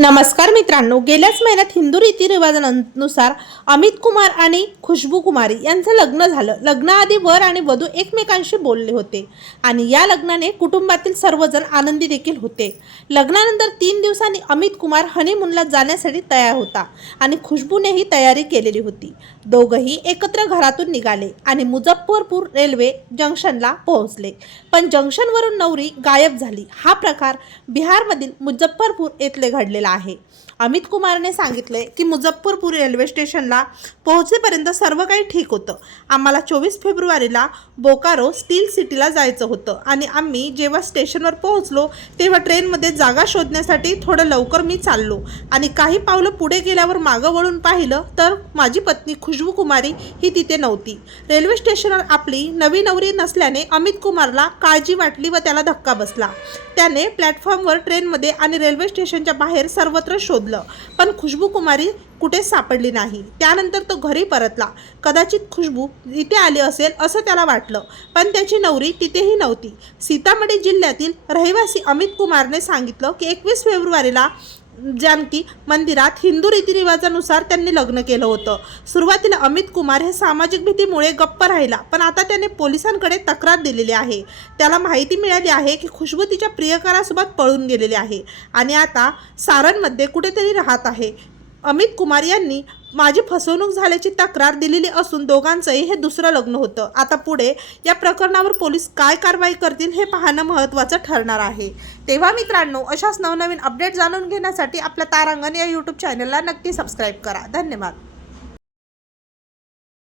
नमस्कार मित्रांनो गेल्याच महिन्यात हिंदू रीतिरिवाजानुसार अमित कुमार आणि खुशबू कुमारी यांचं लग्न झालं. लग्नाआधी वर आणि वधू एकमेकांशी बोलले होते आणि या लग्नाने कुटुंबातील सर्वजण आनंदी देखील होते. लग्नानंतर तीन दिवसांनी अमित कुमार हनीमूनला जाण्यासाठी तयार होता आणि खुशबूनेही तयारी केलेली होती. दोघंही एकत्र घरातून निघाले आणि मुझफ्फरपूर रेल्वे जंक्शनला पोहोचले. पण जंक्शनवरून नवरी गायब झाली. हा प्रकार बिहारमधील मुझफ्फरपूर येथले घडलेला आहे. अमित कुमारने सांगितले की मुझफ्फरपूर रेल्वे स्टेशनला पोहोचेपर्यंत सर्व काही ठीक होतं. आम्हाला चोवीस फेब्रुवारीला बोकारो स्टील सिटीला जायचं होतं आणि आम्ही जेव्हा स्टेशनवर पोहोचलो तेव्हा ट्रेनमध्ये जागा शोधण्यासाठी थोडं लवकर मी चाललो आणि काही पावलं पुढे गेल्यावर मागं वळून पाहिलं तर माझी पत्नी खुशबू कुमारी ही तिथे नव्हती. रेल्वे स्टेशनवर आपली नवी नवरी नसल्याने अमित कुमारला काळजी वाटली व त्याला धक्का बसला. त्याने प्लॅटफॉर्मवर ट्रेनमध्ये आणि रेल्वे स्टेशनच्या बाहेर सर्वत्र शोधलं. पण खुशबू कुमारी कुठे सापडली नाही. त्यानंतर तो घरी परतला. कदाचित खुशबू इथे आली असेल असं त्याला वाटलं. पण त्याची नवरी तिथेही नव्हती. सीतामढी जिल्ह्यातील रहिवासी अमित कुमारने सांगितलं की एकवीस फेब्रुवारीला जानकी मंदिरात हिंदू रीतिरिवाजानुसार त्यांनी लग्न केलं होतं. सुरुवातीला अमित कुमार हे सामाजिक भीतीमुळे गप्प राहिला पण आता त्याने पोलिसांकडे तक्रार दिलेली आहे. त्याला माहिती मिळाली आहे की खुशबू तिच्या प्रियकरासोबत पळून गेलेली आहे आणि आता सारणमध्ये कुठेतरी राहत आहे. अमित कुमार यांनी माझी फसवणूक झाल्याची तक्रार दिलेली असून दोघांचंही हे दुसरं लग्न होतं. आता पुढे या प्रकरणावर पोलीस काय कारवाई करतील हे पाहणं महत्त्वाचं ठरणार आहे. तेव्हा मित्रांनो अशाच नवनवीन अपडेट जाणून घेण्यासाठी आपल्या तारांगण या यूट्यूब चॅनलला नक्की सबस्क्राईब करा. धन्यवाद.